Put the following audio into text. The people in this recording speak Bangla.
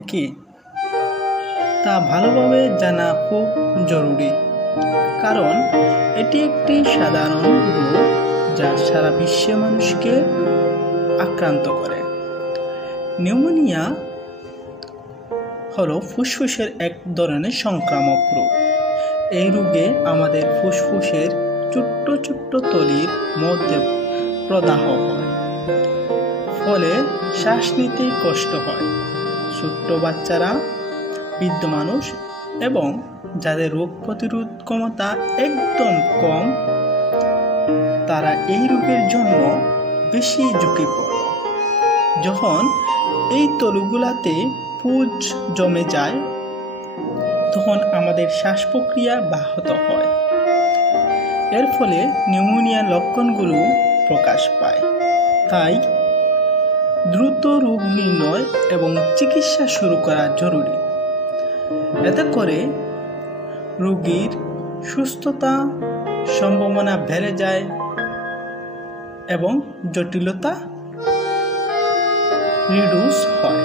কি তা ভালোভাবে জানা খুব জরুরি, কারণ এটি একটি সাধারণ রোগ যা সারা বিশ্বে মানুষকে আক্রান্ত করে। নিউমোনিয়া হলো ফুসফুসের এক ধরনের সংক্রামক রোগ। এই রোগে আমাদের ফুসফুসের ছোট্ট ছোট্ট থলির মধ্যে প্রদাহ হয়, ফলে শ্বাস নিতে কষ্ট হয়। ছোট্ট বাচ্চারা, বৃদ্ধ মানুষ এবং যাদের রোগ প্রতিরোধ ক্ষমতা একদম কম, তারা এই রোগের জন্য বেশি ঝুঁকিপূর্ণ। যখন এই তলুগুলাতে পুঁজ জমে যায়, তখন আমাদের শ্বাস প্রক্রিয়া ব্যাহত হয়। এর ফলে নিউমোনিয়ার লক্ষণগুলো প্রকাশ পায়। তাই দ্রুত রোগ নির্ণয় এবং চিকিৎসা শুরু করা জরুরি। এতে করে রোগীর সুস্থতা সম্ভাবনা বেড়ে যায় এবং জটিলতা রিডিউস হয়।